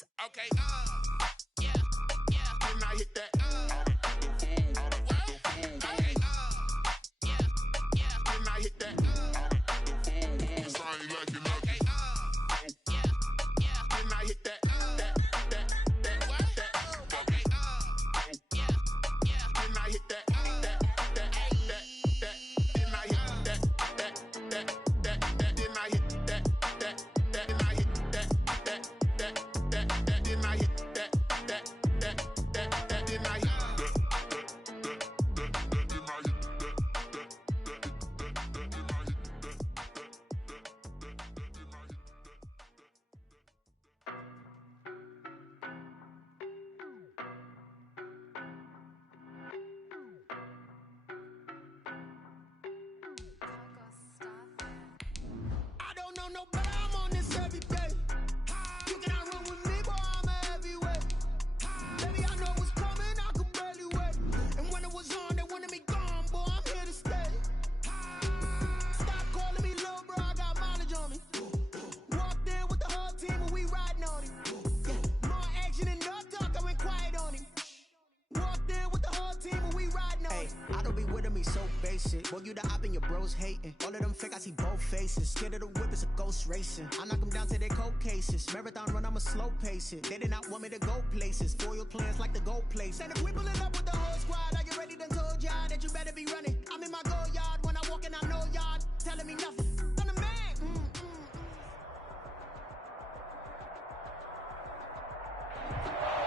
Yes. Okay. Yeah. Didn't I hit that? Okay. Yeah. Didn't I hit that? Cause I ain't like it. Okay. Yeah. Didn't I hit that? No, but I'm on this every day. You cannot run with me, boy, I'm a heavyweight. Baby, I know what's coming, I could barely wait. And when it was on, they wanted me gone, boy, I'm here to stay. Stop calling me little bro, I got mileage on me. Walked in with the whole team and we riding on him. Yeah, more action and no talk, I went quiet on him. Walked in with the whole team and we riding on him. I don't be with him, he's so basic. Boy, you the op and your bros hating. All of them fake, I see both faces. Scared of the whip, it's a ghost racing. I knock them down to their cold cases. Marathon run, I'ma slow pace it. They did not want me to go places. Foil plans like the gold place. And if we pulling up with the whole squad, I get ready to told y'all that you better be running. I'm in my go yard when I walk in, I know y'all telling me nothing. I'm the man.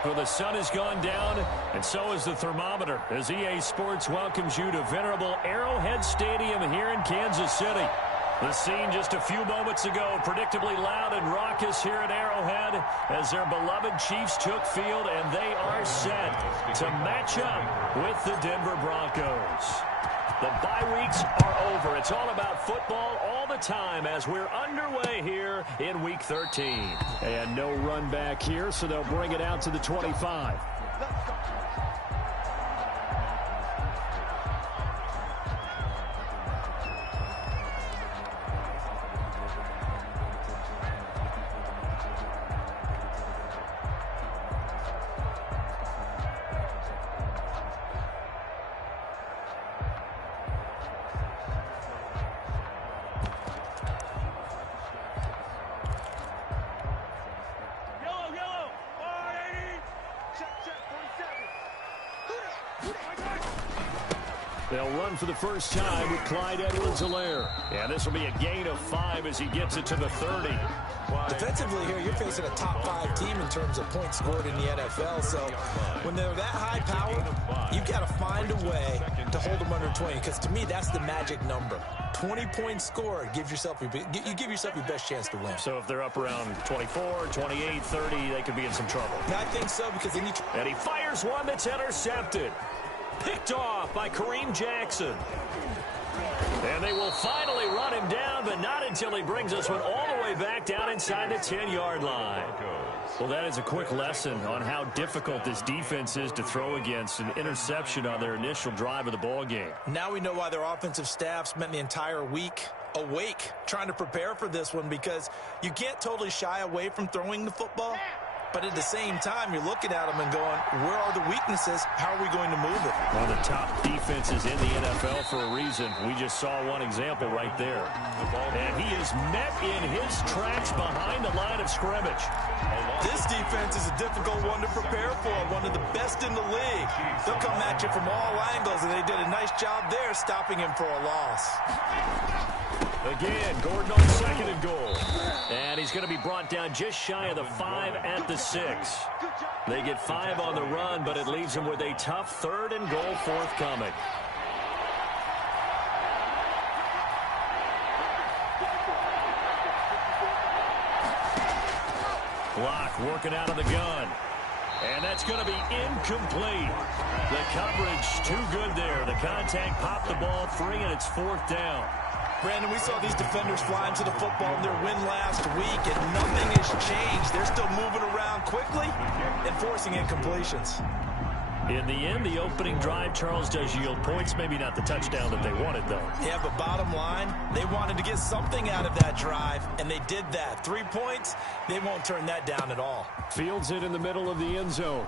Well, the sun has gone down, and so has the thermometer, as EA Sports welcomes you to venerable Arrowhead Stadium here in Kansas City. The scene just a few moments ago, predictably loud and raucous here at Arrowhead, as their beloved Chiefs took field, and they are set to match up with the Denver Broncos. The bye weeks are over. It's all about football all the time as we're underway here in Week 13. And no run back here, so they'll bring it out to the 25. They'll run for the first time with Clyde Edwards-Helaire. And this will be a gain of 5 as he gets it to the 30. Defensively here, you're facing a top 5 team in terms of points scored in the NFL. So when they're that high powered, you've got to find a way to hold them under 20. Because to me, that's the magic number. 20 points scored, you give yourself your best chance to win. So if they're up around 24, 28, 30, they could be in some trouble. I think so, because then and he fires one that's intercepted. Picked off by Kareem Jackson. And they will finally run him down, but not until he brings us one all the way back down inside the 10-yard line. Well, that is a quick lesson on how difficult this defense is to throw against an interception on their initial drive of the ball game. Now we know why their offensive staff spent the entire week awake trying to prepare for this one, because you can't totally shy away from throwing the football. But at the same time, you're looking at them and going, where are the weaknesses? How are we going to move it? One of the top defenses in the NFL for a reason. We just saw one example right there. And he is met in his tracks behind the line of scrimmage. This defense is a difficult one to prepare for, one of the best in the league. They'll come at you from all angles, and they did a nice job there stopping him for a loss. Again, Gordon on second and goal. And he's going to be brought down just shy of the 5 at the 6. They get 5 on the run, but it leaves them with a tough 3rd and goal forthcoming. Block working out of the gun. And that's going to be incomplete. The coverage too good there. The contact popped the ball free, and it's 4th down. Brandon, we saw these defenders flying to the football in their win last week, and nothing has changed. They're still moving around quickly and forcing incompletions. In the end, the opening drive, Charles, does yield points. Maybe not the touchdown that they wanted, though. Yeah, but bottom line, they wanted to get something out of that drive, and they did that. 3 points, they won't turn that down at all. Fields it in the middle of the end zone.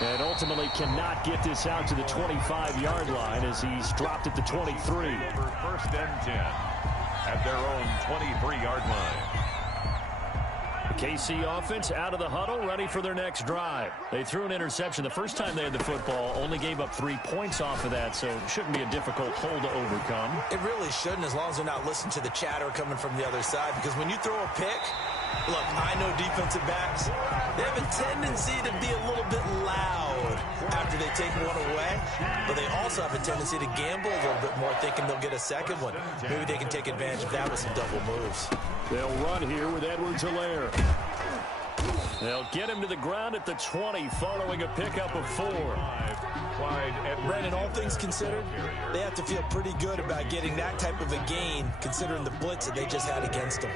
And ultimately cannot get this out to the 25-yard line as he's dropped at the 23. First and 10 at their own 23-yard line. KC offense out of the huddle, ready for their next drive. They threw an interception the first time they had the football, only gave up 3 points off of that, so it shouldn't be a difficult hole to overcome. It really shouldn't, as long as they're not listening to the chatter coming from the other side, because when you throw a pick, look, I know defensive backs, they have a tendency to be a little bit loud after they take one away, but they also have a tendency to gamble a little bit more, thinking they'll get a second one. Maybe they can take advantage of that with some double moves. They'll run here with Edwards-Helaire. They'll get him to the ground at the 20 following a pickup of 4. Brandon, all things considered, they have to feel pretty good about getting that type of a gain considering the blitz that they just had against them.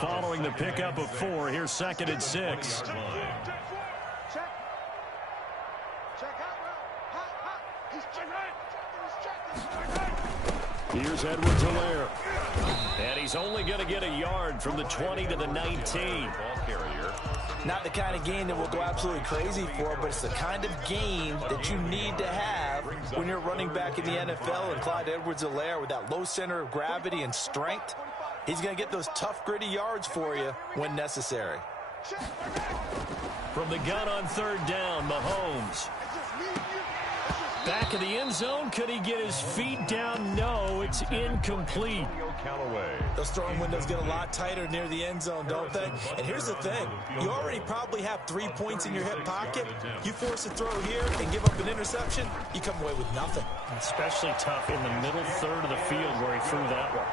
Following the pickup of 4, here's 2nd and 6. Here's Edwards-Helaire. And he's only going to get a yard from the 20 to the 19. Not the kind of game that will go absolutely crazy for, but it's the kind of game that you need to have when you're running back in the NFL. And Clyde Edwards-Helaire, with that low center of gravity and strength, he's going to get those tough, gritty yards for you when necessary. From the gun on 3rd down, Mahomes. Back of the end zone. Could he get his feet down? No, it's incomplete. Those throwing windows get a lot tighter near the end zone, don't they? And here's the thing. You already probably have 3 points in your hip pocket. You force a throw here and give up an interception, you come away with nothing. Especially tough in the middle third of the field where he threw that one.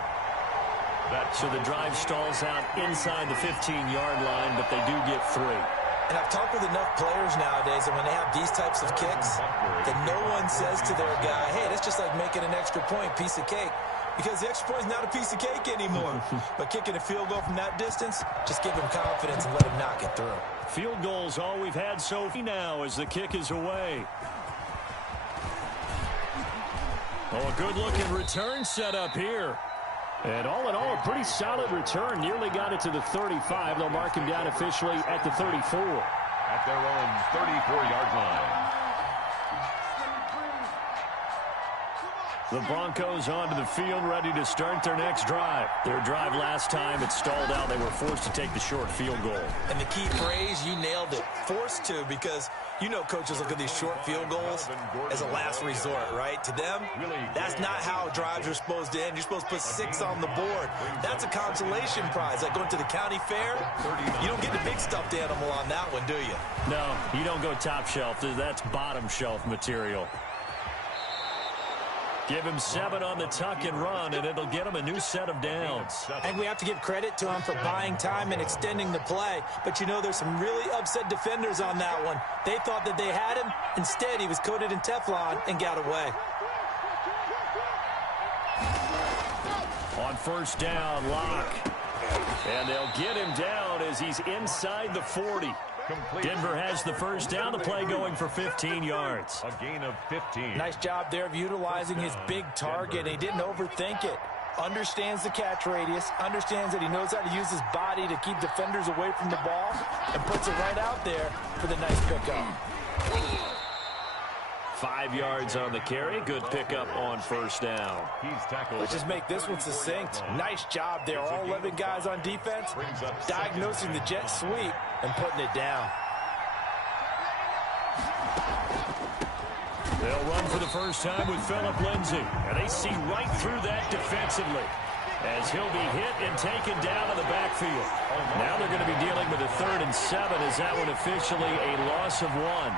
So the drive stalls out inside the 15-yard line, but they do get 3. And I've talked with enough players nowadays, and when they have these types of kicks, that no one says to their guy, hey, that's just like making an extra point, piece of cake. Because the extra point is not a piece of cake anymore. But kicking a field goal from that distance, just give him confidence and let him knock it through. Field goal's all we've had so far now as the kick is away. Oh, a good-looking return set up here. And all in all, a pretty solid return. Nearly got it to the 35. They'll mark him down officially at the 34. At their own 34-yard line. The Broncos onto the field, ready to start their next drive. Their drive last time, it stalled out. They were forced to take the short field goal. And the key phrase, you nailed it, forced to, because you know coaches look at these short field goals as a last resort, right? To them, that's not how drives are supposed to end. You're supposed to put 6 on the board. That's a consolation prize. Like going to the county fair, you don't get the big stuffed animal on that one, do you? No, you don't go top shelf. That's bottom shelf material. Give him 7 on the tuck and run, and it'll get him a new set of downs. And we have to give credit to him for buying time and extending the play. But, you know, there's some really upset defenders on that one. They thought that they had him. Instead, he was coated in Teflon and got away. On 1st down, Locke. And they'll get him down as he's inside the 40. Denver has the 1st down, the play going for 15 yards. A gain of 15. Nice job there of utilizing his big target. He didn't overthink it. Understands the catch radius, understands that he knows how to use his body to keep defenders away from the ball, and puts it right out there for the nice pickup. 5 yards on the carry. Good pickup on 1st down. Let's just make this one succinct. Nice job there. All 11 guys on defense diagnosing the jet sweep and putting it down. They'll run for the first time with Phillip Lindsay. And they see right through that defensively as he'll be hit and taken down in the backfield. Now they're going to be dealing with a 3rd and 7 as that one officially a loss of 1.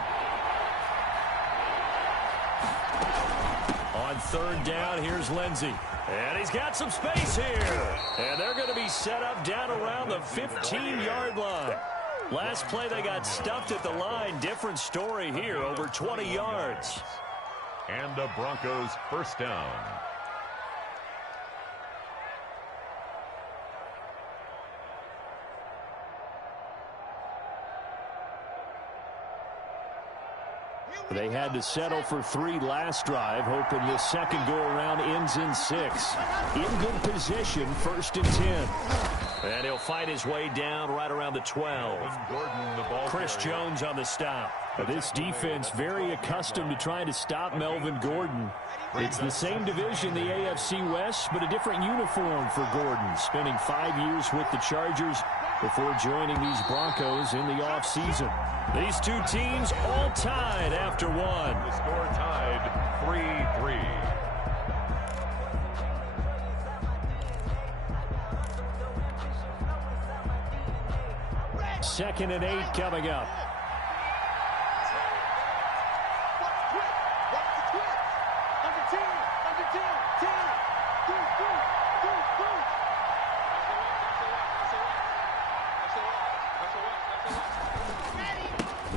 On 3rd down, here's Lindsay. And he's got some space here. And they're going to be set up down around the 15-yard line. Last play, they got stuffed at the line. Different story here, over 20 yards. And the Broncos 1st down. They had to settle for 3 last drive, hoping this second go-around ends in 6. In good position, 1st and 10. And he'll fight his way down right around the 12. Chris Jones on the stop. This defense very accustomed to trying to stop Melvin Gordon. It's the same division, the AFC West, but a different uniform for Gordon, spending 5 years with the Chargers before joining these Broncos in the offseason. These two teams all tied after 1. The score tied 3-3. 2nd and 8 coming up.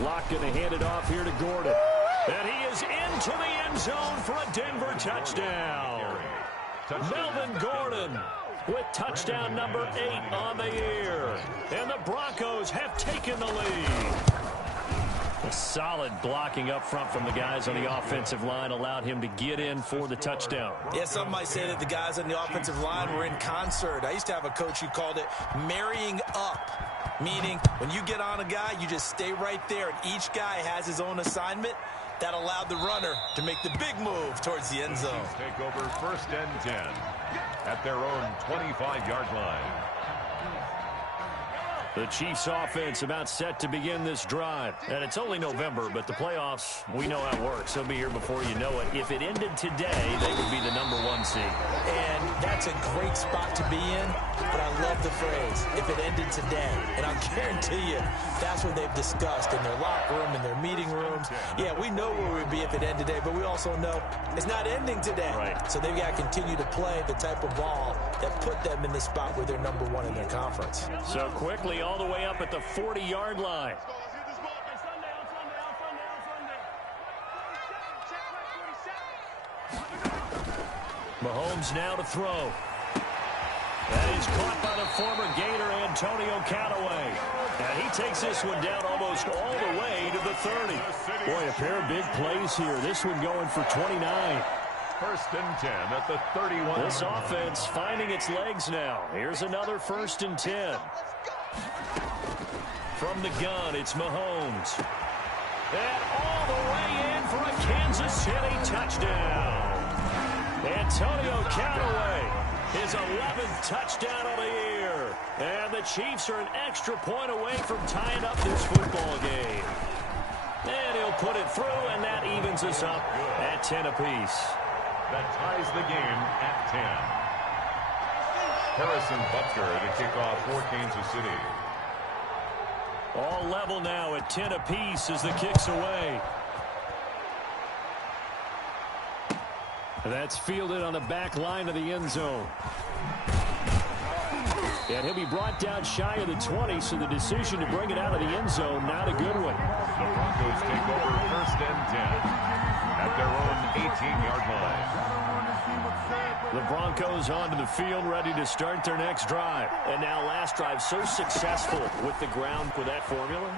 Locke going to hand it off here to Gordon. And he is into the end zone for a Denver touchdown. Melvin Gordon with touchdown number 8 on the year. And the Broncos have taken the lead. A solid blocking up front from the guys on the offensive line allowed him to get in for the touchdown. Yeah, some might say that the guys on the offensive line were in concert. I used to have a coach who called it marrying up, meaning when you get on a guy, you just stay right there, and each guy has his own assignment. That allowed the runner to make the big move towards the end zone. Take over 1st and 10 at their own 25-yard line. The Chiefs offense about set to begin this drive. And it's only November, but the playoffs, we know how it works. They'll be here before you know it. If it ended today, they would be the number 1 seed. And that's a great spot to be in, but I love the phrase, if it ended today. And I'll guarantee you, that's what they've discussed in their locker room, in their meeting rooms. Yeah, we know where we'd be if it ended today, but we also know it's not ending today. Right. So they've got to continue to play the type of ball that put them in the spot where they're number 1 in their conference. So quickly all the way up at the 40-yard line. Mahomes now to throw. That is caught by the former Gator Antonio Callaway. And he takes this one down almost all the way to the 30. Boy, a pair of big plays here. This one going for 29. 1st and 10 at the 31. This offense finding its legs now. Here's another 1st and 10. From the gun, it's Mahomes. And all the way in for a Kansas City touchdown. Antonio Callaway, his 11th touchdown of the year. And the Chiefs are an extra point away from tying up this football game. And he'll put it through, and that evens us up at 10 apiece. That ties the game at 10. Harrison Butker to kick off for Kansas City. All level now at 10 apiece as the kick's away. That's fielded on the back line of the end zone. And he'll be brought down shy of the 20, so the decision to bring it out of the end zone, not a good one. The Broncos take over 1st and 10 at their own 18-yard line. The Broncos onto the field, ready to start their next drive. And now last drive so successful with the ground with that formula.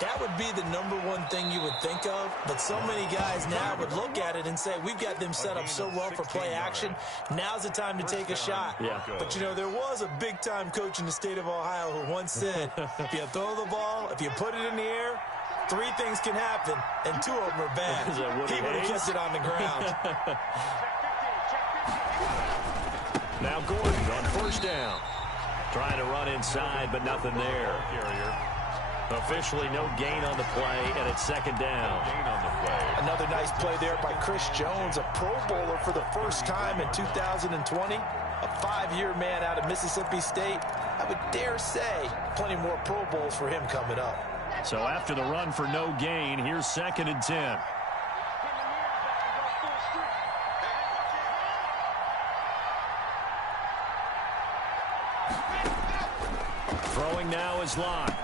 That would be the number 1 thing you would think of, but so many guys now would look at it and say, we've got them set up so well for play action. Now's the time to take a shot. Yeah. But, you know, there was a big-time coach in the state of Ohio who once said, if you throw the ball, if you put it in the air, 3 things can happen, and 2 of them are bad. He would have kept it on the ground. Now Gordon on 1st down. Trying to run inside, but nothing there. Officially no gain on the play, and it's 2nd down. Another nice play there by Chris Jones, a Pro Bowler for the first time in 2020. A 5-year man out of Mississippi State. I would dare say plenty more Pro Bowls for him coming up. So after the run for no gain, here's 2nd and 10. Throwing now is Locke.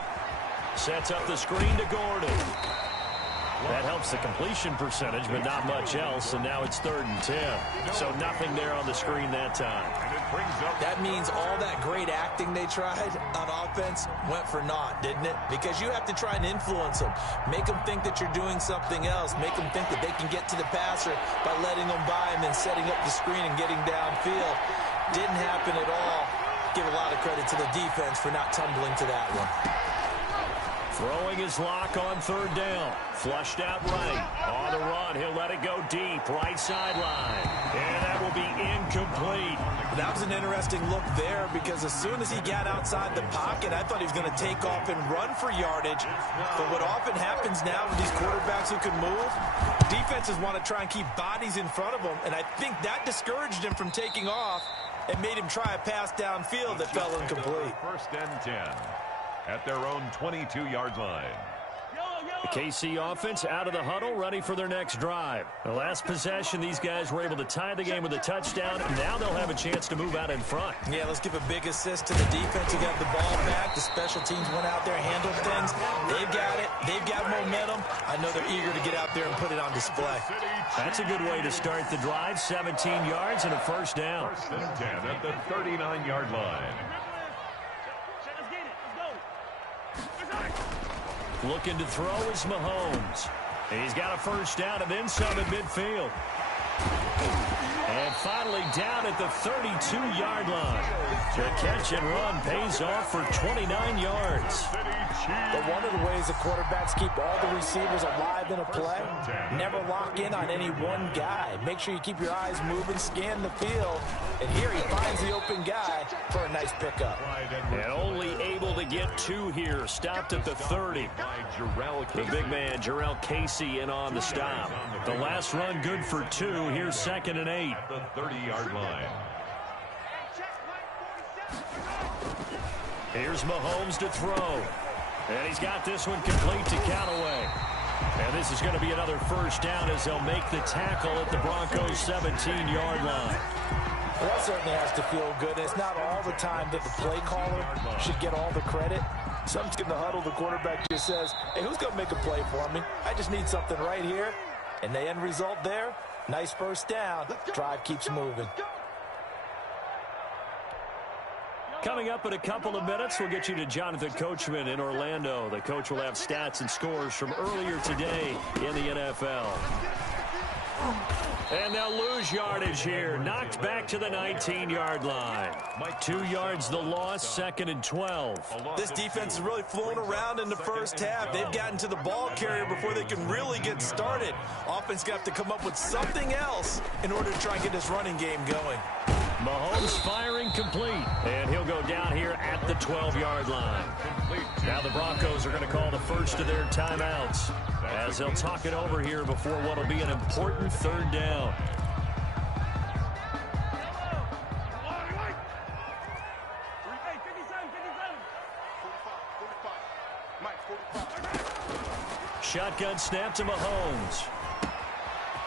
Sets up the screen to Gordon. That helps the completion percentage, but not much else, and now it's 3rd and 10. So nothing there on the screen that time. That means all that great acting they tried on offense went for naught, didn't it? Because you have to try and influence them. Make them think that you're doing something else. Make them think that they can get to the passer by letting them by and then setting up the screen and getting downfield. Didn't happen at all. Give a lot of credit to the defense for not tumbling to that one. Throwing his lock on third down. Flushed out right. On the run, he'll let it go deep. Right sideline. And that will be incomplete. That was an interesting look there because as soon as he got outside the pocket, I thought he was going to take off and run for yardage. But what often happens now with these quarterbacks who can move, defenses want to try and keep bodies in front of them. And I think that discouraged him from taking off and made him try a pass downfield that fell incomplete. First and 10 at their own 22-yard line. The KC offense out of the huddle, ready for their next drive. The last possession, these guys were able to tie the game with a touchdown, and now they'll have a chance to move out in front. Yeah, let's give a big assist to the defense who got the ball back. The special teams went out there, handled things. They've got it. They've got momentum. I know they're eager to get out there and put it on display. That's a good way to start the drive. 17 yards and a first down. First and 10 at the 39-yard line. Looking to throw is Mahomes. He's got a first down and then some at midfield. And finally down at the 32-yard line. The catch and run pays off for 29 yards. But one of the ways the quarterbacks keep all the receivers alive in a play, never lock in on any one guy. Make sure you keep your eyes moving, scan the field. And here he finds the open guy for a nice pickup. And only able to get two here. Stopped at the 30. The big man, Jarrell Casey, in on the stop. The last run good for 2. Here's 2nd and 8. The 30-yard line. Here's Mahomes to throw. And he's got this one complete to Callaway. And this is going to be another first down as they'll make the tackle at the Broncos' 17-yard line. Well, that certainly has to feel good. It's not all the time that the play caller should get all the credit. Sometimes in the huddle, the quarterback just says, hey, who's going to make a play for me? I just need something right here. And the end result there, nice first down. Drive keeps moving. Coming up in a couple of minutes, we'll get you to Jonathan Coachman in Orlando. The coach will have stats and scores from earlier today in the NFL. And they'll lose yardage here. Knocked back to the 19-yard line. 2 yards the loss, 2nd and 12. This defense is really flown around in the first half. They've gotten to the ball carrier before they can really get started. Offense got to come up with something else in order to try and get this running game going. Mahomes firing complete, and he'll go down here at the 12-yard line. Now the Broncos are going to call the first of their timeouts as they'll talk it over here before what will be an important third down. Shotgun snap to Mahomes.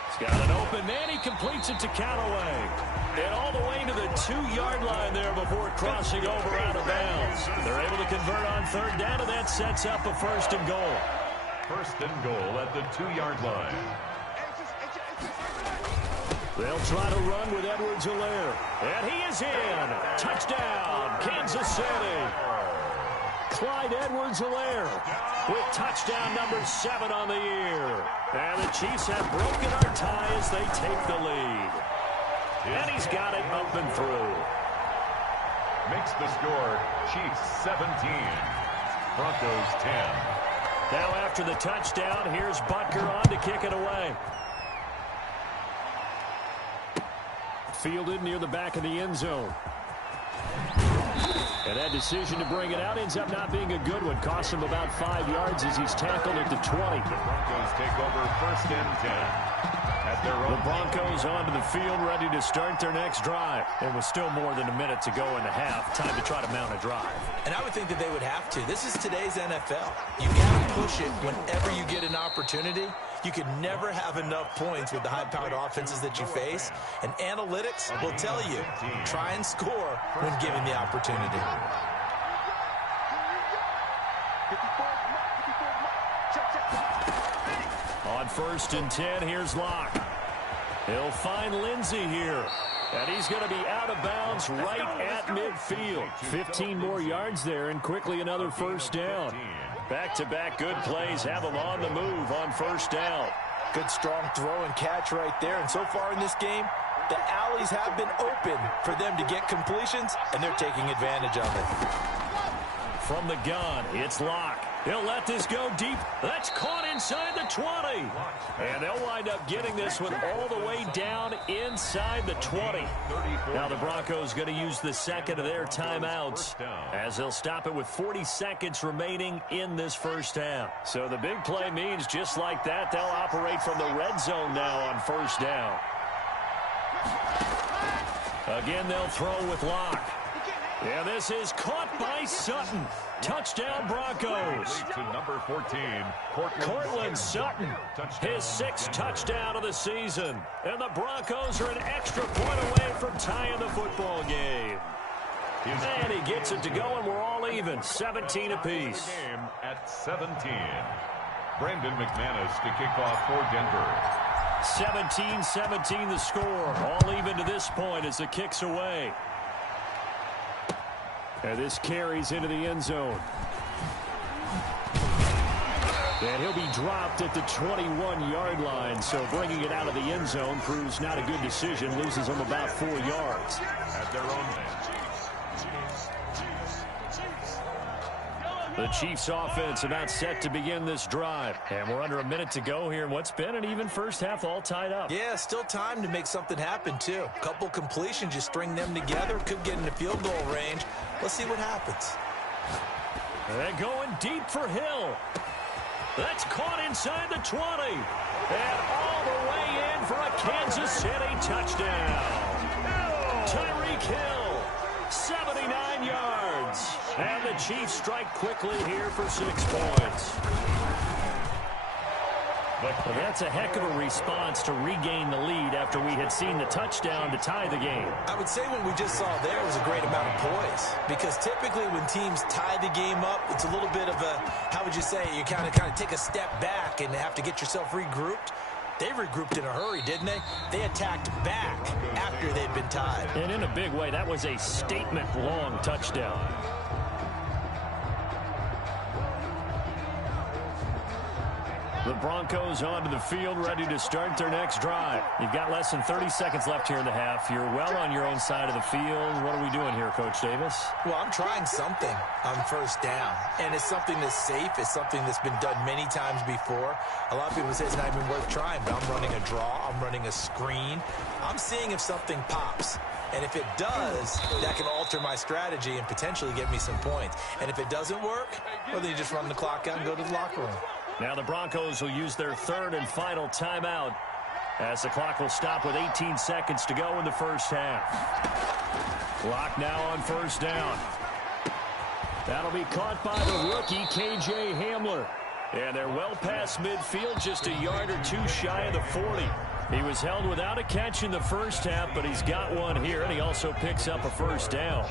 He's got an open man. He completes it to Callaway. And all the way to the 2-yard line there before crossing over out of bounds. They're able to convert on third down, and that sets up a 1st and goal. 1st and goal at the 2-yard line. They'll try to run with Edwards-Helaire. And he is in. Touchdown, Kansas City. Clyde Edwards-Helaire with touchdown number 7 on the year. And the Chiefs have broken our tie as they take the lead. And he's got it up and through. Makes the score Chiefs 17, Broncos 10. Now after the touchdown, here's Butker on to kick it away. Fielded near the back of the end zone. And that decision to bring it out ends up not being a good one. Costs him about 5 yards as he's tackled at the 20. The Broncos take over 1st and 10. The Broncos onto the field, ready to start their next drive. And with still more than a minute to go in the half, time to try to mount a drive. And I would think that they would have to. This is today's NFL. You got to push it whenever you get an opportunity. You can never have enough points with the high-powered offenses that you face. And analytics will tell you, try and score when given the opportunity. On 1st and 10, here's Locke. He'll find Lindsey here. And he's going to be out of bounds right at midfield. 15 more yards there and quickly another first down. Back-to-back good plays have him on the move on first down. Good strong throw and catch right there. And so far in this game, the alleys have been open for them to get completions, and they're taking advantage of it. From the gun, it's Locke. He'll let this go deep. That's caught inside the 20. And they'll wind up getting this one all the way down inside the 20. Now the Broncos going to use the second of their timeouts as they'll stop it with 40 seconds remaining in this first half. So the big play means just like that, they'll operate from the red zone now on first down. Again, they'll throw with Locke. Yeah, this is caught by Sutton. Touchdown, Broncos. To number 14, Cortland Sutton, his 6th touchdown of the season. And the Broncos are an extra point away from tying the football game. And he gets it to go, and we're all even, 17 apiece. Game at 17. Brandon McManus to kick off for Denver. 17-17 the score. All even to this point as the kick's away. And this carries into the end zone. And he'll be dropped at the 21-yard line. So bringing it out of the end zone proves not a good decision. Loses him about 4 yards. At their own The Chiefs offense about set to begin this drive. And we're under a minute to go here in what's been an even first half, all tied up. Yeah, still time to make something happen, too. A couple completions, you string them together, could get into field goal range. Let's see what happens. They're going deep for Hill. That's caught inside the 20. And all the way in for a Kansas City touchdown. Tyreek Hill, 79 yards. And the Chiefs strike quickly here for 6 points. Well, that's a heck of a response to regain the lead after we had seen the touchdown to tie the game. I would say what we just saw there was a great amount of poise, because typically when teams tie the game up, it's a little bit of a, how would you say, you kind of take a step back and have to get yourself regrouped. They regrouped in a hurry, didn't they? They attacked back after they'd been tied. And in a big way, that was a statement-long touchdown. The Broncos onto the field, ready to start their next drive. You've got less than 30 seconds left here in the half. You're well on your own side of the field. What are we doing here, Coach Davis? Well, I'm trying something on first down, and it's something that's safe. It's something that's been done many times before. A lot of people say it's not even worth trying, but I'm running a draw. I'm running a screen. I'm seeing if something pops. And if it does, that can alter my strategy and potentially get me some points. And if it doesn't work, well, then you just run the clock out and go to the locker room. Now the Broncos will use their 3rd and final timeout as the clock will stop with 18 seconds to go in the first half. Clock now on first down. That'll be caught by the rookie, K.J. Hamler. And they're well past midfield, just a yard or 2 shy of the 40. He was held without a catch in the first half, but he's got one here, and he also picks up a first down.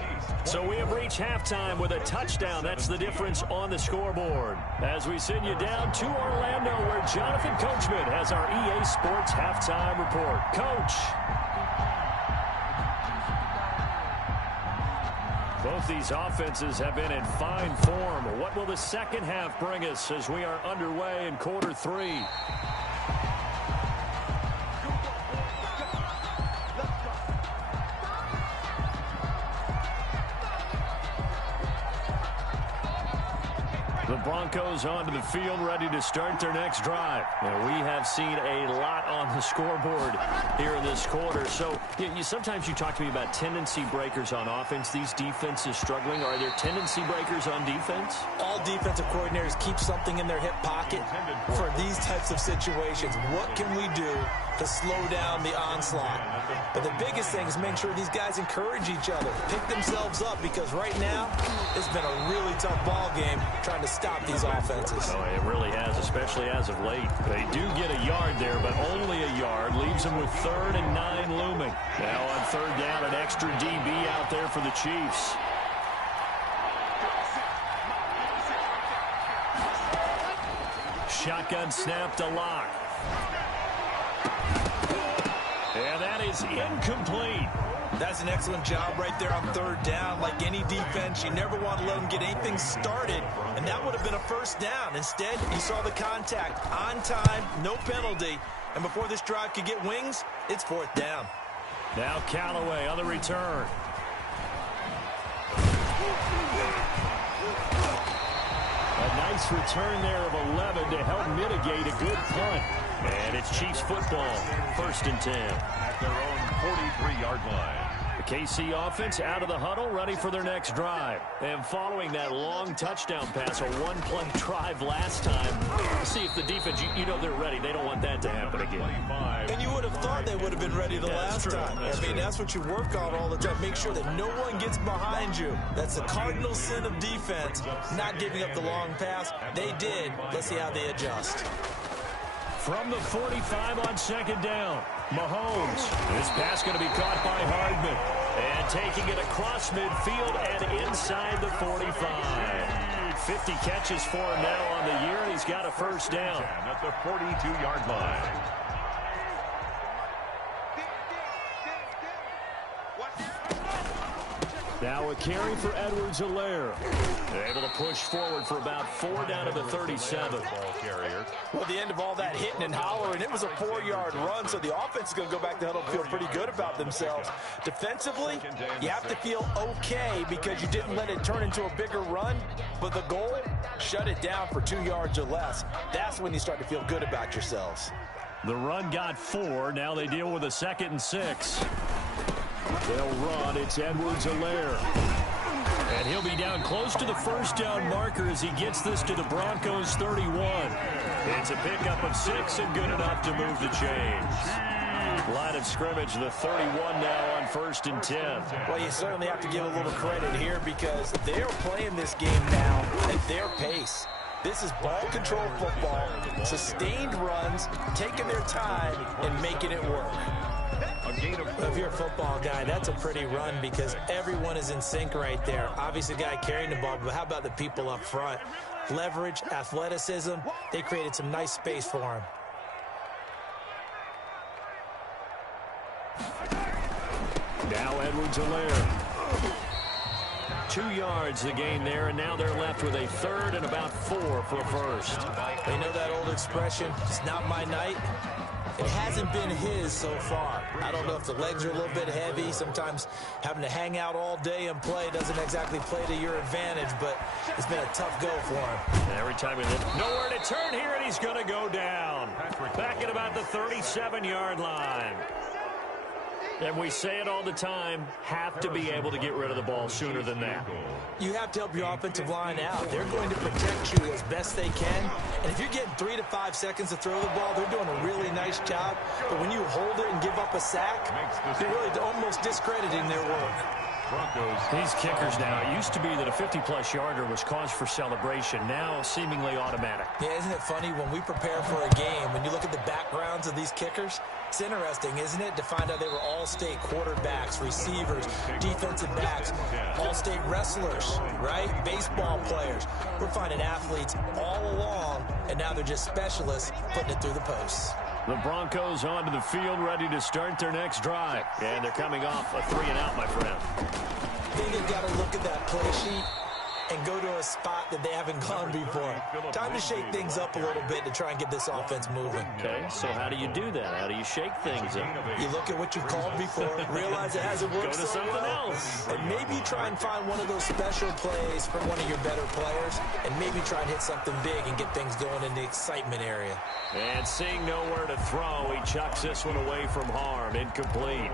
So we have reached halftime with a touchdown. That's the difference on the scoreboard. As we send you down to Orlando, where Jonathan Coachman has our EA Sports halftime report. Coach. Both these offenses have been in fine form. What will the second half bring us as we are underway in quarter 3? The Broncos onto the field, ready to start their next drive. And we have seen a lot on the scoreboard here in this quarter. So sometimes you talk to me about tendency breakers on offense. These defenses struggling. Are there tendency breakers on defense? All defensive coordinators keep something in their hip pocket for these types of situations. What can we do to slow down the onslaught? But the biggest thing is make sure these guys encourage each other, pick themselves up, because right now it's been a really tough ball game trying to stop these offenses. Oh, it really has, especially as of late. They do get a yard there, but only a yard. Leaves them with 3rd and 9 looming. Now on 3rd down, an extra DB out there for the Chiefs. Shotgun snap to Locke. And that is incomplete. That's an excellent job right there on third down. Like any defense, you never want to let them get anything started, and that would have been a first down. Instead, you saw the contact on time, no penalty, and before this drive could get wings, it's fourth down. Now Callaway on the return. A nice return there of 11 to help mitigate a good punt. And it's Chiefs football, 1st and 10. At their own 43-yard line. The KC offense out of the huddle, ready for their next drive. And following that long touchdown pass, a one-play drive last time, see if the defense, you know they're ready. They don't want that to happen again. And you would have thought they would have been ready the last time. That's what you work on all the time. Make sure that no one gets behind you. That's the cardinal sin of defense, not giving up the long pass. They did. Let's see how they adjust. From the 45 on 2nd down, Mahomes. This pass going to be caught by Hardman. And taking it across midfield and inside the 45. 50 catches for him now on the year, and he's got a first down. At the 42-yard line. Now a carry for Edwards-Helaire. Able to push forward for about 4 down to the 37. Ball carrier. Well, the end of all that hitting and hollering, it was a 4-yard run, so the offense is going to go back to huddle and feel pretty good about themselves. Defensively, you have to feel okay because you didn't let it turn into a bigger run, but the goal, shut it down for 2 yards or less. That's when you start to feel good about yourselves. The run got 4. Now they deal with a 2nd and 6. They'll run. It's Edwards-Helaire. And he'll be down close to the first down marker as he gets this to the Broncos 31. It's a pickup of 6 and good enough to move the chains. Line of scrimmage, the 31 now on 1st and 10. Well, you certainly have to give a little credit here because they're playing this game now at their pace. This is ball control football, sustained runs, taking their time and making it work. If you're a football guy, that's a pretty run because everyone is in sync right there. Obviously, the guy carrying the ball, but how about the people up front? Leverage, athleticism, they created some nice space for him. Now Edwards-Helaire. 2 yards the gain there, and now they're left with a 3rd and about 4 for a first. You know that old expression, it's not my night? It hasn't been his so far. I don't know if the legs are a little bit heavy. Sometimes having to hang out all day and play doesn't exactly play to your advantage, but it's been a tough go for him. Every time he nowhere to turn here, and he's going to go down. Back at about the 37-yard line. And we say it all the time, have to be able to get rid of the ball sooner than that. You have to help your offensive line out. They're going to protect you as best they can. And if you're getting 3 to 5 seconds to throw the ball, they're doing a really nice job. But when you hold it and give up a sack, you're really almost discrediting their work. These kickers now, it used to be that a 50-plus yarder was cause for celebration. Now seemingly automatic. Yeah, isn't it funny when we prepare for a game, when you look at the backgrounds of these kickers, it's interesting, isn't it, to find out they were all-state quarterbacks, receivers, defensive backs, all-state wrestlers, right? Baseball players. We're finding athletes all along, and now they're just specialists putting it through the posts. The Broncos onto the field, ready to start their next drive. And they're coming off a 3-and-out, my friend. I think they've got to look at that play sheet and go to a spot that they haven't gone before. Time to shake things up a little bit to try and get this offense moving. Okay, so how do you do that? How do you shake things up? You look at what you've called before, realize it hasn't worked Go to something else. and maybe try and find one of those special plays from one of your better players, and maybe try and hit something big and get things going in the excitement area. And seeing nowhere to throw, he chucks this one away from harm. Incomplete.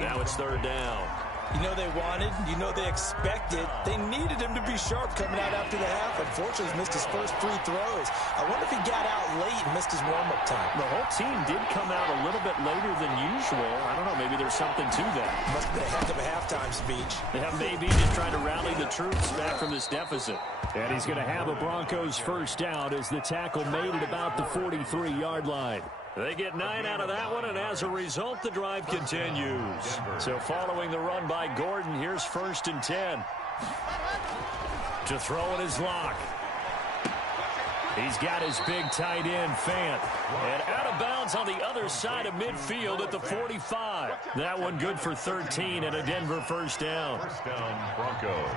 Now it's 3rd down. You know they wanted, you know they expected. They needed him to be sharp coming out after the half. Unfortunately, he's missed his first 3 throws. I wonder if he got out late and missed his warm-up time. The whole team did come out a little bit later than usual. I don't know, maybe there's something to that. Must have been a heck of a halftime speech. Yeah, maybe just trying to rally the troops back from this deficit. And he's going to have a Broncos first down as the tackle made at about the 43-yard line. They get 9 out of that one, and as a result, the drive continues. So following the run by Gordon, here's 1st and 10. To throw in his lock. He's got his big tight end, Fant. And out of bounds on the other side of midfield at the 45. That one good for 13 and a Denver first down. First down, Broncos.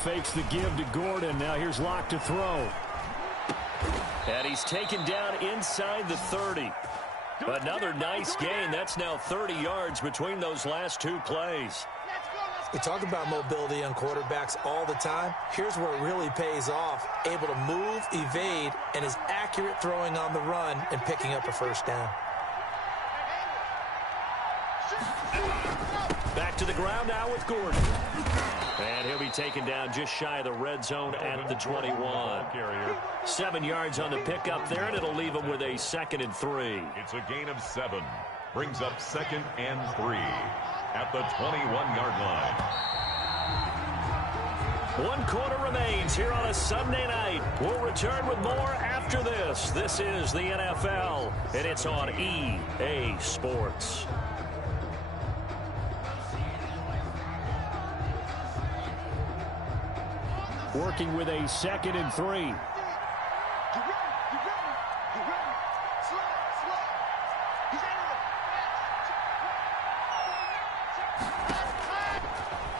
Fakes the give to Gordon. Now here's Locke to throw. And he's taken down inside the 30. Another nice gain. That's now 30 yards between those last two plays. We talk about mobility on quarterbacks all the time. Here's where it really pays off. Able to move, evade, and is accurate throwing on the run and picking up a first down. Back to the ground now with Gordon. And he'll be taken down just shy of the red zone at the 21. 7 yards on the pickup there, and it'll leave him with a 2nd and 3. It's a gain of 7. Brings up 2nd and 3 at the 21-yard line. 1 quarter remains here on a Sunday night. We'll return with more after this. This is the NFL, and it's on EA Sports. Working with a 2nd and 3.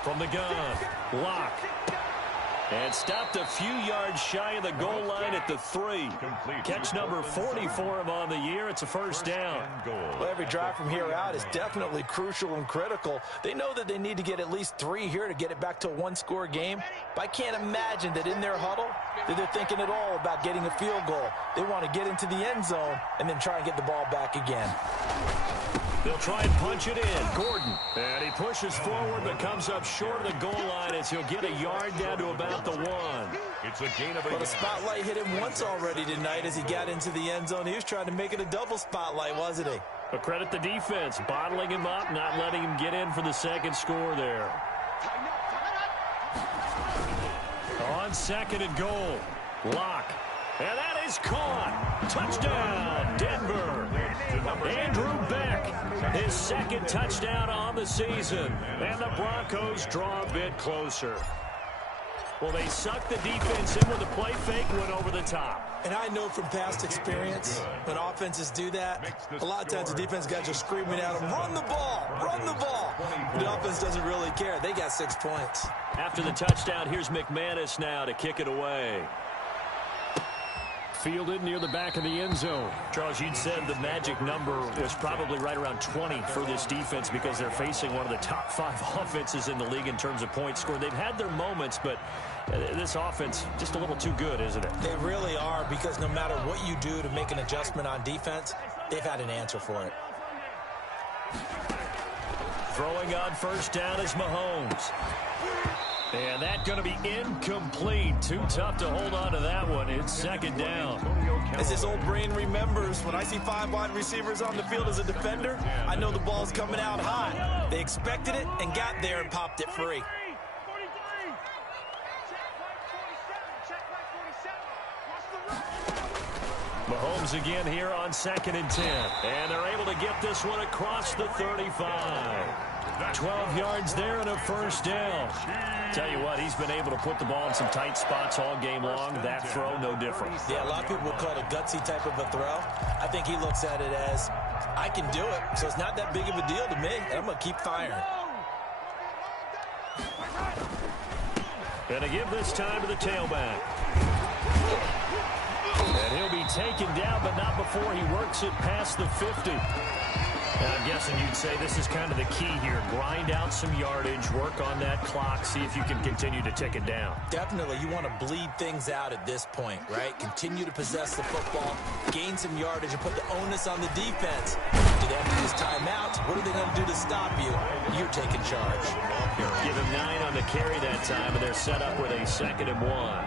From the gun, Locke. And stopped a few yards shy of the goal line at the 3. Catch number 40 for him on the year. It's a first down. Well, every drive from here out is definitely crucial and critical. They know that they need to get at least 3 here to get it back to a 1-score game. But I can't imagine that in their huddle that they're thinking at all about getting a field goal. They want to get into the end zone and then try and get the ball back again. They'll try and punch it in. Gordon. And he pushes forward but comes up short of the goal line as he'll get a yard down to about the 1. It's a gain of a But the spotlight hit him once already tonight as he got into the end zone. He was trying to make it a double spotlight, wasn't he? But credit the defense, bottling him up, not letting him get in for the 2nd score there. On 2nd and goal, Locke. And that is caught. Touchdown, Denver. Andrew Beck, his 2nd touchdown on the season. And the Broncos draw a bit closer. Well, they sucked the defense in with a play fake, went over the top. And I know from past experience, when offenses do that, a lot of times the defense guys are screaming at them, run the ball, run the ball. The offense doesn't really care. They got 6 points. After the touchdown, here's McManus now to kick it away. Fielded near the back of the end zone. Charles, you'd said the magic number was probably right around 20 for this defense because they're facing one of the top 5 offenses in the league in terms of points scored. They've had their moments, but this offense just a little too good, isn't it? They really are, because no matter what you do to make an adjustment on defense, they've had an answer for it. Throwing on first down is Mahomes. And that's going to be incomplete. Too tough to hold on to that one. It's 2nd down. As this old brain remembers, when I see 5 wide receivers on the field as a defender, I know the ball's coming out hot. They expected it and got there and popped it free. Mahomes again here on 2nd and 10. And they're able to get this one across the 35. 12 yards there and a first down. Tell you what, he's been able to put the ball in some tight spots all game long. That throw, no different. Yeah, a lot of people would call it a gutsy type of a throw. I think he looks at it as, I can do it, so it's not that big of a deal to me, and I'm going to keep firing. Gonna give this time to the tailback. And he'll be taken down, but not before he works it past the 50. And I'm guessing you'd say this is kind of the key here. Grind out some yardage, work on that clock, see if you can continue to tick it down. Definitely. You want to bleed things out at this point, right? Continue to possess the football, gain some yardage, and put the onus on the defense. Do they have to use timeouts? What are they going to do to stop you? You're taking charge. Give him 9 on the carry that time, and they're set up with a 2nd and 1.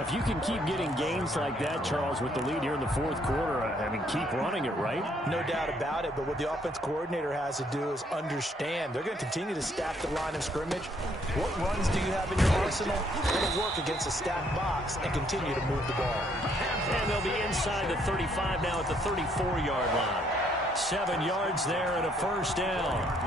If you can keep getting gains like that, Charles, with the lead here in the 4th quarter, I mean, keep running it, right? No doubt about it, but what the offense coordinator has to do is understand. They're going to continue to stack the line of scrimmage. What runs do you have in your arsenal? Going to work against a stacked box and continue to move the ball. And they'll be inside the 35 now at the 34-yard line. 7 yards there and a first down.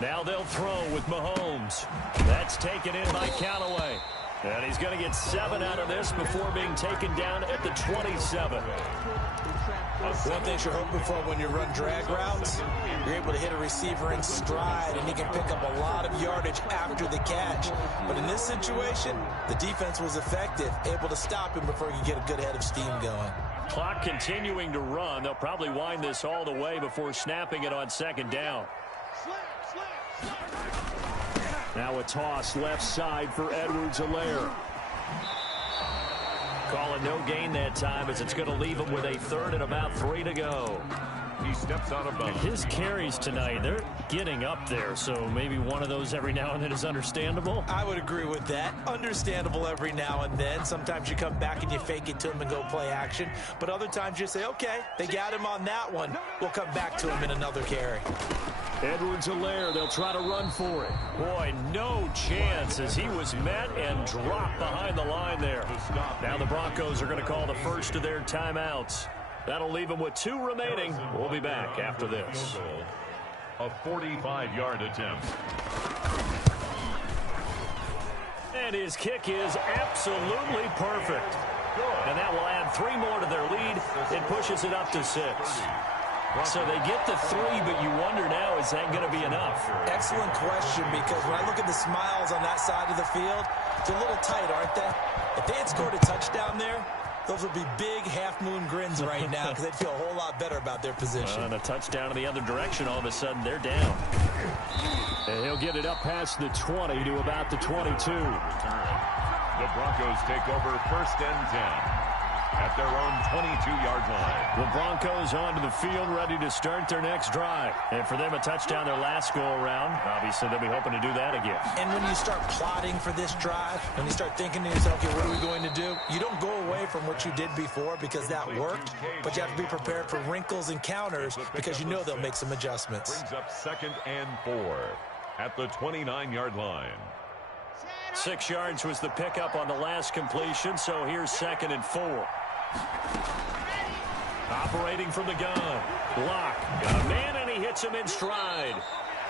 Now they'll throw with Mahomes. That's taken in by Callaway. And he's going to get 7 out of this before being taken down at the 27. One thing you're hoping for when you run drag routes, you're able to hit a receiver in stride, and he can pick up a lot of yardage after the catch. But in this situation, the defense was effective, able to stop him before he could get a good head of steam going. Clock continuing to run. They'll probably wind this all the way before snapping it on second down. Now a toss left side for Edwards-Helaire. Calling no gain that time as it's going to leave him with a third and about 3 to go. He steps out of bounds. His carries tonight, they're getting up there, so maybe one of those every now and then is understandable. I would agree with that. Understandable every now and then. Sometimes you come back and you fake it to him and go play action. But other times you say, okay, they got him on that one. We'll come back to him in another carry. Edwards-Helaire, they'll try to run for it. Boy, no chance as he was met and dropped behind the line there. Now the Broncos are going to call the first of their timeouts. That'll leave them with 2 remaining. We'll be back after this. A 45-yard attempt. And his kick is absolutely perfect. And that will add 3 more to their lead. It pushes it up to 6. So they get the 3, but you wonder now, is that going to be enough? Excellent question, because when I look at the smiles on that side of the field, they're a little tight, aren't they? If they had scored a touchdown there, those would be big half-moon grins right now because they'd feel a whole lot better about their position. And a touchdown in the other direction, all of a sudden they're down. And he'll get it up past the 20 to about the 22. The Broncos take over 1st and 10 at their own 22-yard line. The Broncos onto the field, ready to start their next drive. And for them, a touchdown their last go-around. Obviously, they'll be hoping to do that again. And when you start plotting for this drive, when you start thinking to yourself, okay, what are we going to do? You don't go away from what you did before because that worked, but you have to be prepared for wrinkles and counters because you know they'll make some adjustments. Brings up 2nd and 4 at the 29-yard line. 6 yards was the pickup on the last completion, so here's 2nd and 4. Operating from the gun. Block. Got a man, and he hits him in stride.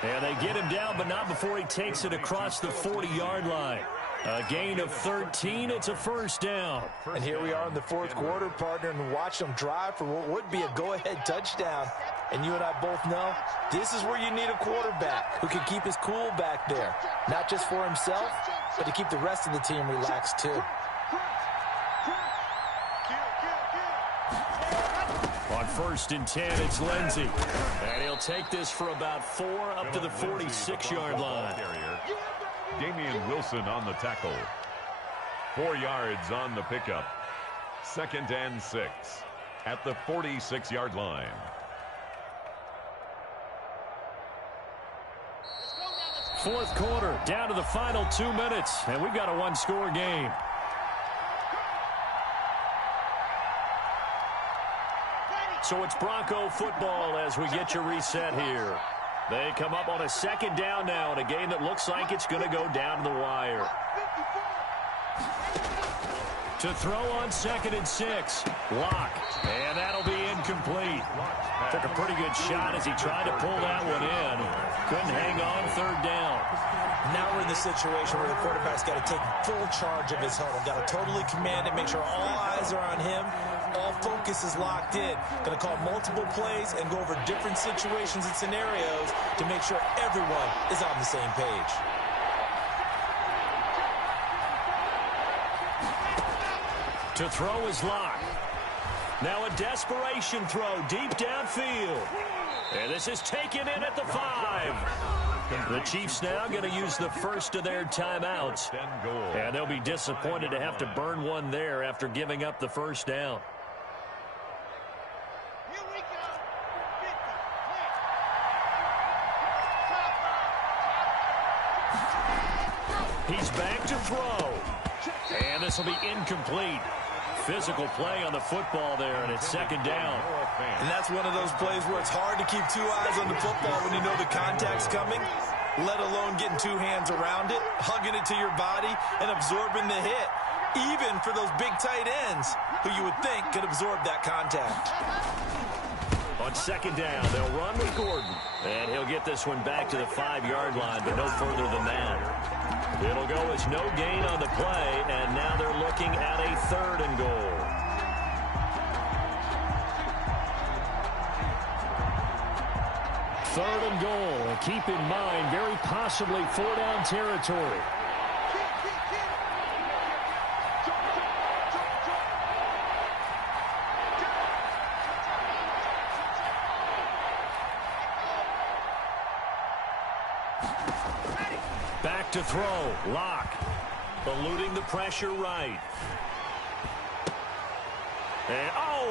And they get him down, but not before he takes it across the 40-yard line. A gain of 13. It's a first down. And here we are in the 4th quarter, partner, and watch them drive for what would be a go-ahead touchdown. And you and I both know this is where you need a quarterback who can keep his cool back there. Not just for himself, but to keep the rest of the team relaxed, too. On 1st and 10, it's Lindsey. And he'll take this for about 4 up to the 46-yard line. Damian Wilson on the tackle. 4 yards on the pickup. 2nd and 6 at the 46-yard line. Fourth quarter, down to the final 2 minutes, and we've got a 1-score game. So it's Bronco football as we get you reset here. They come up on a 2nd down now in a game that looks like it's going to go down to the wire. To throw on 2nd and 6. Lock. And that'll be incomplete. Took a pretty good shot as he tried to pull that one in. Couldn't hang on 3rd down. Now we're in the situation where the quarterback's got to take full charge of his huddle. Got to totally command it, make sure all eyes are on him. All focus is locked in. Going to call multiple plays and go over different situations and scenarios to make sure everyone is on the same page. To throw is Lock. Now a desperation throw deep downfield. And this is taken in at the 5. The Chiefs now going to use the first of their timeouts. And they'll be disappointed to have to burn one there after giving up the first down. He's back to throw. And this will be incomplete. physical play on the football there, and it's second down. And that's one of those plays where it's hard to keep two eyes on the football when you know the contact's coming, let alone getting two hands around it, hugging it to your body, and absorbing the hit, even for those big tight ends who you would think could absorb that contact. On second down, they'll run with Gordon, and he'll get this one back to the 5-yard line, but no further than that. It'll go as no gain on the play, and now they're looking at a 3rd and goal. Third and goal, and keep in mind, very possibly 4-down territory. Back to throw, Locke, eluding the pressure right. And,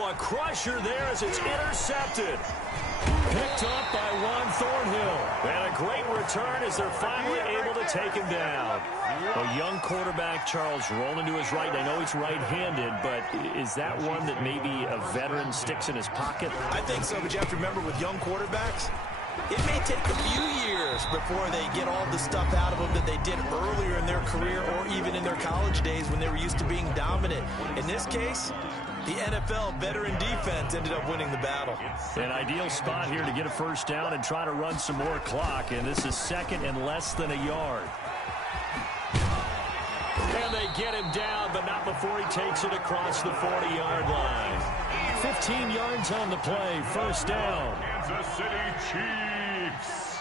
a crusher there as it's intercepted. Picked up by Juan Thornhill. And a great return as they're finally able to take him down. A young quarterback, Charles, rolling to his right. I know he's right-handed, but is that one that maybe a veteran sticks in his pocket? I think so, but you have to remember with young quarterbacks, it may take a few years before they get all the stuff out of them that they did earlier in their career or even in their college days when they were used to being dominant. In this case, the NFL veteran defense ended up winning the battle. An ideal spot here to get a first down and try to run some more clock, and this is second and less than a yard. And they get him down, but not before he takes it across the 40-yard line. 15 yards on the play, first down. Kansas City Chiefs.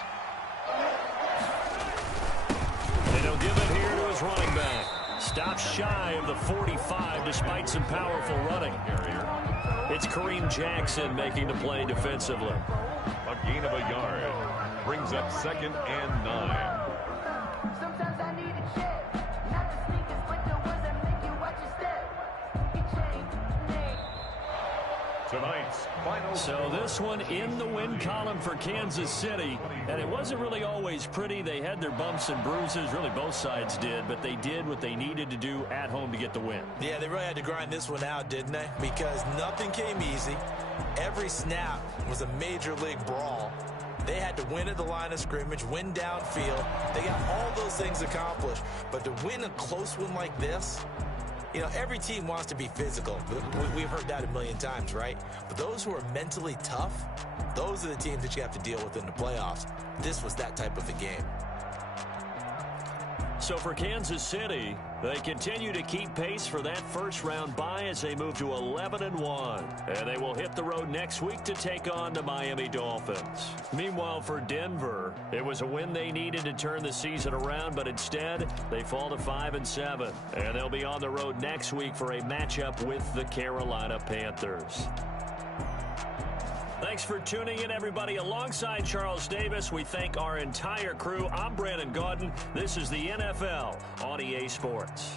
And he'll give it here to his running back. Stops shy of the 45 despite some powerful running. It's Kareem Jackson making the play defensively. A gain of a yard. Brings up 2nd and 9. Sometimes I need a check, not the sneakers, but the ones that make you watch your step. You change. Tonight's final. So this one in the win column for Kansas City, and it wasn't really always pretty. They had their bumps and bruises, really both sides did, but they did what they needed to do at home to get the win. Yeah, they really had to grind this one out, didn't they? Because nothing came easy. Every snap was a major league brawl. They had to win at the line of scrimmage, win downfield. They got all those things accomplished. But to win a close one like this, you know, every team wants to be physical. We've heard that a million times, right? But those who are mentally tough, those are the teams that you have to deal with in the playoffs. This was that type of a game. So for Kansas City, they continue to keep pace for that first-round bye as they move to 11-1. And they will hit the road next week to take on the Miami Dolphins. Meanwhile, for Denver, it was a win they needed to turn the season around, but instead, they fall to 5-7. And they'll be on the road next week for a matchup with the Carolina Panthers. Thanks for tuning in, everybody. Alongside Charles Davis, we thank our entire crew. I'm Brandon Gaudin. This is the NFL on EA Sports.